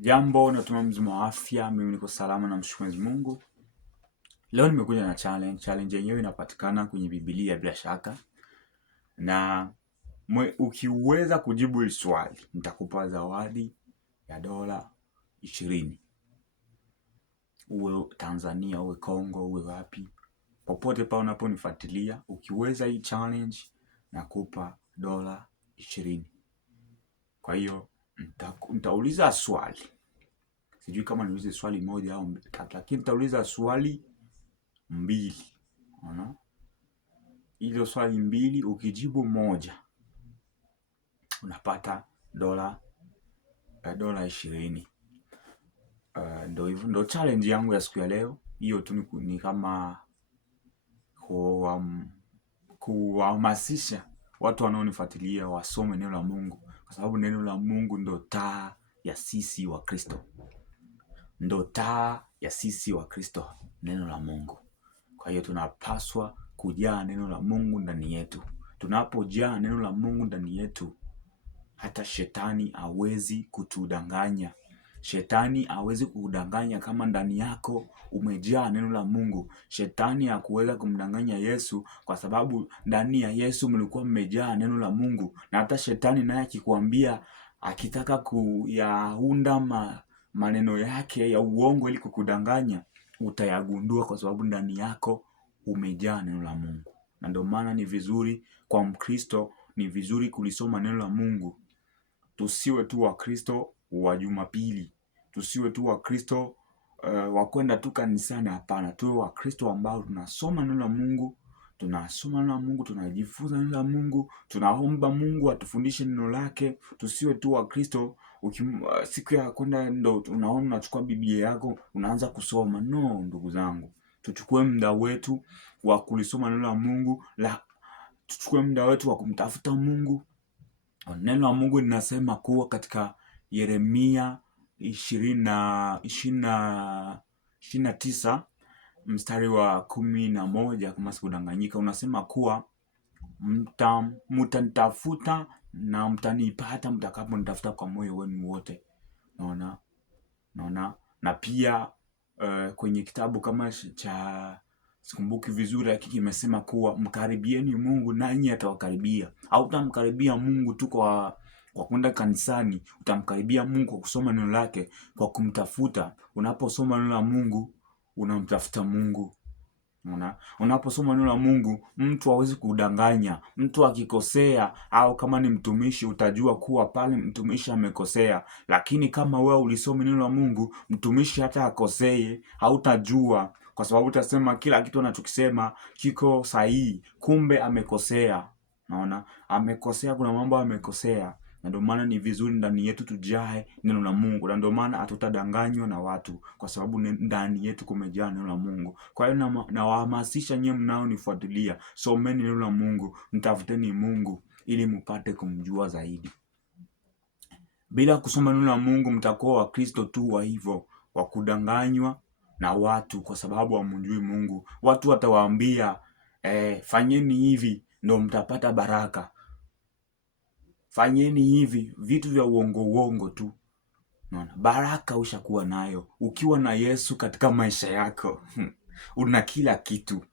Jambo, natumai mzima wa afya. Mimi niko salama na mshukuru Mwenyezi Mungu. Leo nimekuja na challenge. Challenge yenyewe inapatikana kwenye Biblia bila shaka. Na ukiweza kujibu hili swali, nitakupa zawadi ya $20. Uwe Tanzania, uwe Kongo, uwe wapi, popote pale unaponifuatilia, ukiweza hii challenge nakupa $20. Kwa hiyo nitauliza swali. Sijui kama niulize swali moja au tatu, lakini nitauliza swali mbili. Unaona? Hizo swali mbili ukijibu moja unapata $20. Ndio hivyo, ndio challenge yangu ya siku ya leo. Hiyo tu ni kama kuhamasisha watu wanaonifuatilia wasome neno la Mungu, kwa sababu neno la Mungu ndio taa ya sisi wa Kristo. Ndio taa ya sisi wa Kristo, neno la Mungu. Kwa hiyo tunapaswa kujaa neno la Mungu ndani yetu. Tunapojaa neno la Mungu ndani yetu, hata shetani hawezi kutudanganya. Shetani hawezi kudanganya kama ndani yako umejaa neno la Mungu. Shetani hakuweza kumdanganya Yesu kwa sababu ndani ya Yesu mlikuwa mmejaa neno la Mungu. Na hata shetani naye akikwambia, akitaka kuyaunda maneno yake ya uongo ili kukudanganya, utayagundua kwa sababu ndani yako umejaa neno la Mungu. Na ndio maana ni vizuri kwa Mkristo, ni vizuri kulisoma neno la Mungu. Tusiwe tu wa Kristo wa Jumapili, tusiwe tu wa Kristo wa kwenda tu kanisani. Hapana, tuwe wa Kristo ambao tunasoma neno la Mungu, tunajifunza neno la Mungu, tunaomba Mungu atufundishe neno lake. Tusiwe tu wa Kristo siku ya kwenda ndo unaona unachukua Biblia yako unaanza kusoma. No, ndugu zangu, tuchukue muda wetu wa kulisoma neno la Mungu, tuchukue muda wetu wa kumtafuta Mungu. Neno la Mungu linasema kuwa katika Yeremia 29 mstari wa 11, kama sikudanganyika, unasema kuwa mtanitafuta na mtanipata mtakaponitafuta kwa moyo wenu wote. Naona na pia kwenye kitabu kama cha sikumbuki vizuri, lakini kimesema kuwa mkaribieni Mungu nanyi atawakaribia. Au utamkaribia Mungu tu kwa kwenda kanisani, utamkaribia Mungu kwa kusoma neno lake, kwa kumtafuta. Unaposoma neno la Mungu unamtafuta Mungu. Unaposoma neno la Mungu, mtu hawezi kudanganya. Mtu akikosea au kama ni mtumishi, utajua kuwa pale mtumishi amekosea. Lakini kama wewe ulisoma neno la Mungu, mtumishi hata akosee hautajua, kwa sababu utasema kila kitu anachokisema kiko sahihi, kumbe amekosea. Naona amekosea, kuna mambo amekosea. Na ndio maana ni vizuri ndani yetu tujae neno la Mungu. Na ndio maana hatutadanganywa na watu, kwa sababu ndani yetu kumejaa neno la Mungu. Kwa hiyo nawahamasisha nyinyi mnaonifuatilia, someni neno la Mungu, mtafuteni Mungu ili mpate kumjua zaidi. Bila kusoma neno la Mungu mtakuwa wa Kristo tu wa hivyo, wa kudanganywa na watu kwa sababu hamjui Mungu. Watu watawaambia fanyeni hivi ndio mtapata baraka. Fanyeni hivi, vitu vya uongo tu. Unaona, baraka ushakuwa nayo ukiwa na Yesu katika maisha yako. Una kila kitu.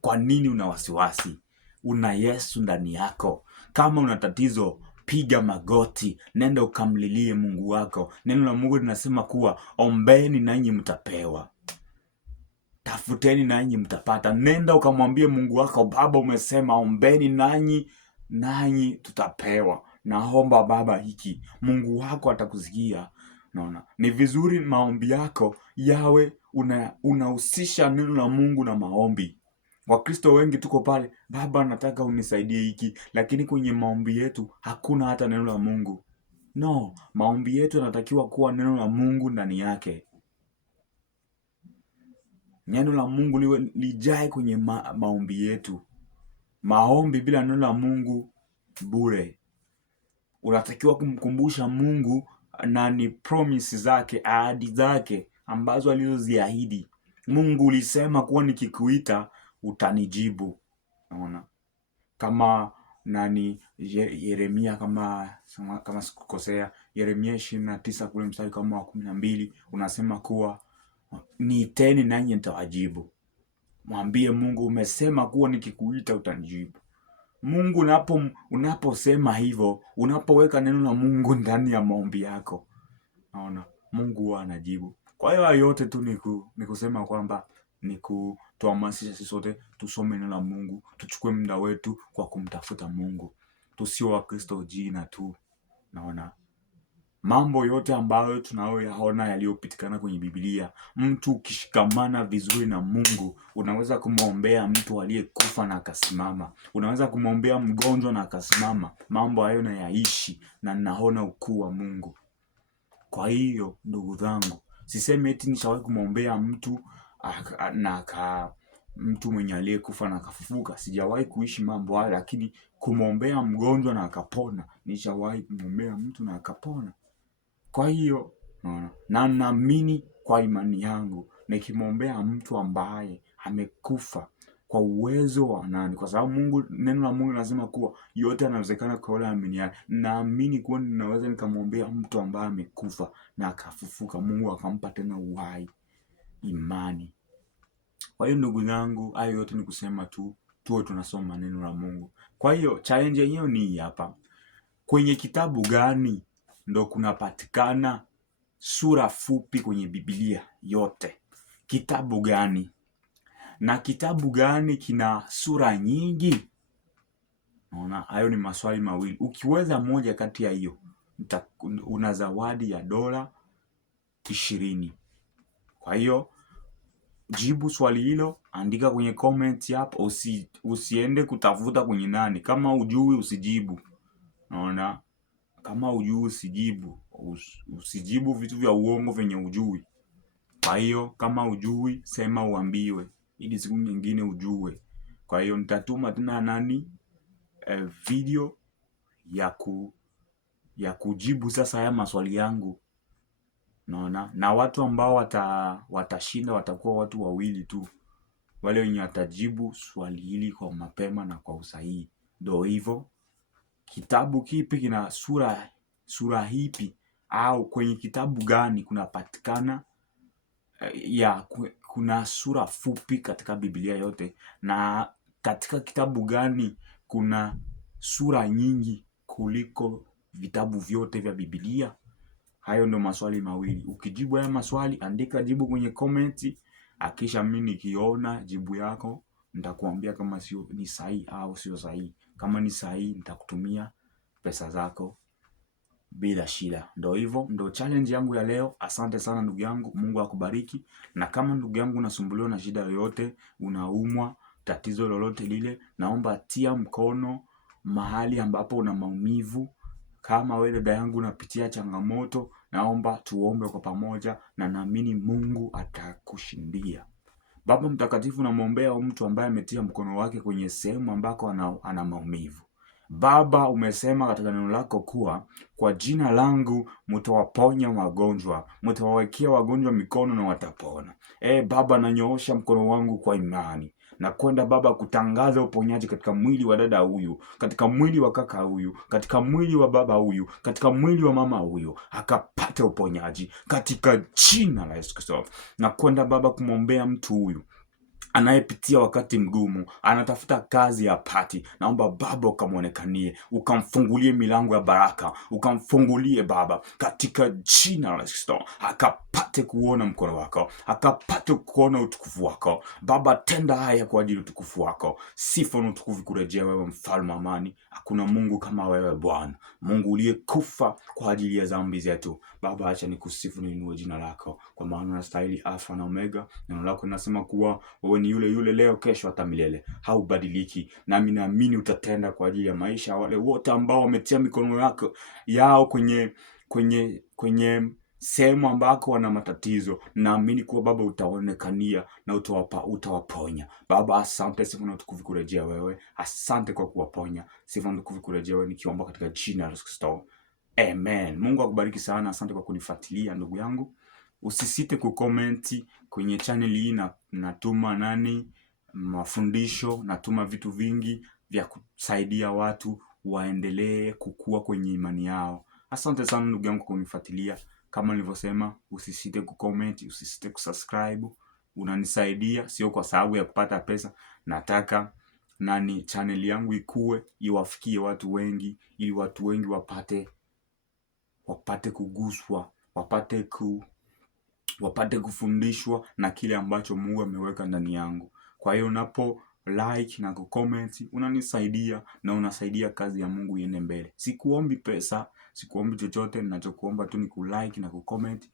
Kwa nini una wasiwasi? Una Yesu ndani yako. Kama una tatizo, piga magoti, nenda ukamlilie Mungu wako. Neno la Mungu linasema kuwa ombeni nanyi mtapewa, tafuteni nanyi mtapata. Nenda ukamwambie Mungu wako, Baba, umesema ombeni nanyi tutapewa. Naomba Baba hiki. Mungu wako atakusikia. Naona ni vizuri maombi yako yawe unahusisha neno la Mungu na maombi. Wakristo wengi tuko pale, Baba nataka unisaidie hiki, lakini kwenye maombi yetu hakuna hata neno la Mungu. No, maombi yetu yanatakiwa kuwa neno la Mungu ndani yake. Neno la Mungu lijae kwenye maombi yetu. Maombi bila neno la Mungu bure. Unatakiwa kumkumbusha Mungu na ni promise zake, ahadi zake ambazo alizoziahidi. Mungu ulisema kuwa nikikuita utanijibu. Unaona? Kama Yeremia kama sikukosea, Yeremia 29 kule mstari kama wa 12 unasema kuwa niiteni nanyi nitawajibu. Mwambie Mungu, umesema kuwa nikikuita utanijibu. Mungu unaposema hivyo, unapoweka neno la Mungu ndani ya maombi yako, naona Mungu huwa anajibu. Kwa hiyo yote tu ni kusema kwamba ni kutuhamasisha sisi sote tusome neno la Mungu, tuchukue muda wetu kwa kumtafuta Mungu. Tusio Wakristo jina tu. Naona mambo yote ambayo tunayoyaona yaliyopitikana kwenye Biblia, mtu ukishikamana vizuri na Mungu, unaweza kumwombea mtu aliyekufa na akasimama. Unaweza kumwombea mgonjwa na akasimama. Mambo hayo na yaishi na naona ukuu wa Mungu. Kwa hiyo ndugu zangu, sisemi eti nishawahi kumwombea mtu mtu mwenye aliyekufa na akafufuka. Sijawahi kuishi mambo hayo, lakini kumwombea mgonjwa na akapona, nishawahi kumwombea mtu na akapona. Kwa hiyo na naamini kwa imani yangu, nikimwombea mtu ambaye amekufa kwa uwezo wa nani, kwa sababu Mungu, neno la Mungu linasema kuwa yote yanawezekana kwa yule aaminiye. Naamini kuwa ninaweza nikamwombea mtu ambaye amekufa na akafufuka, Mungu akampa tena uhai. Imani. Kwa hiyo ndugu zangu, hayo yote ni kusema tu tuwe tunasoma neno la Mungu. Kwa hiyo challenge yenyewe ni hapa. Kwenye kitabu gani ndo kunapatikana sura fupi kwenye Biblia yote? Kitabu gani? Na kitabu gani kina sura nyingi? Naona hayo ni maswali mawili. Ukiweza moja kati ya hiyo, una zawadi ya $20. Kwa hiyo jibu swali hilo, andika kwenye comment hapo. Usiende kutafuta kwenye nani. Kama ujui usijibu. Naona kama ujui usijibu. Usijibu vitu vya uongo venye ujui. Kwa hiyo kama ujui sema uambiwe, ili siku nyingine ujue. Kwa hiyo nitatuma tena video ya kujibu sasa haya maswali yangu. Naona na watu ambao watashinda watakuwa watu wawili tu. Wale wenye watajibu swali hili kwa mapema na kwa usahihi. Ndio hivyo. Kitabu kipi kina sura hipi, au kwenye kitabu gani kunapatikana kuna sura fupi katika Biblia yote, na katika kitabu gani kuna sura nyingi kuliko vitabu vyote vya Biblia? Hayo ndio maswali mawili. Ukijibu haya maswali, andika jibu kwenye comment. Akisha mimi nikiona jibu yako, nitakuambia kama ni sahihi au sio sahihi. Kama ni sahihi, nitakutumia pesa zako bila shida. Ndio hivyo, ndio challenge yangu ya leo. Asante sana ndugu yangu, Mungu akubariki. Na kama ndugu yangu unasumbuliwa na shida yoyote, unaumwa, tatizo lolote lile, naomba tia mkono mahali ambapo una maumivu. Kama wewe dada yangu unapitia changamoto, naomba tuombe kwa pamoja, na naamini Mungu atakushindia. Baba mtakatifu, namwombea mtu ambaye ametia mkono wake kwenye sehemu ambako ana maumivu. Baba, umesema katika neno lako kuwa kwa jina langu mtawaponya wagonjwa, mtawawekea wagonjwa mikono na watapona. Baba, nanyoosha mkono wangu kwa imani na kwenda Baba kutangaza uponyaji katika mwili wa dada huyu, katika mwili wa kaka huyu, katika mwili wa baba huyu, katika mwili wa mama huyu, akapate uponyaji katika jina la Yesu Kristo. Na kwenda Baba kumwombea mtu huyu anayepitia wakati mgumu, anatafuta kazi hapati. Naomba Baba ukamwonekanie, ukamfungulie milango ya baraka, ukamfungulie Baba katika jina la Kristo, akapate kuona mkono wako, akapate kuona utukufu wako. Baba, tenda haya kwa ajili utukufu wako. Sifa na utukufu kurejea wewe, mfalme amani. Hakuna Mungu kama wewe Bwana, Mungu uliyekufa kwa ajili ya dhambi zetu. Baba, acha nikusifu na niinue jina lako, kwa maana unastahili, Alfa na Omega. Neno lako linasema kuwa wewe ni yule yule leo, kesho, hata milele, haubadiliki. Nami naamini utatenda kwa ajili ya maisha wale wote ambao wametia mikono yao kwenye sehemu ambako wana matatizo. Naamini kuwa Baba utaonekania na utawaponya. Baba, asante, sifa na utukufu kurejea wewe. Asante kwa kuwaponya, sifa na utukufu kurejea wewe, nikiomba katika jina la Yesu Kristo. Amen. Mungu akubariki sana. Asante kwa kunifuatilia ndugu yangu. Usisite kukomenti kwenye channel hii, natuma mafundisho, natuma vitu vingi. vya kusaidia watu waendelee kukua kwenye imani yao. Asante sana ndugu yangu kunifuatilia. Kama nilivyosema, usisite kucomment, usisite kusubscribe. Unanisaidia sio kwa sababu ya kupata pesa. Nataka channel yangu ikue, iwafikie watu wengi, ili watu wengi wapate kuguswa, wapate kufundishwa na kile ambacho Mungu ameweka ndani yangu. Kwa hiyo unapo like na kucomment, unanisaidia na unasaidia kazi ya Mungu iende mbele. Sikuombi pesa, sikuombi chochote, ninachokuomba tu ni kulike na kucomment.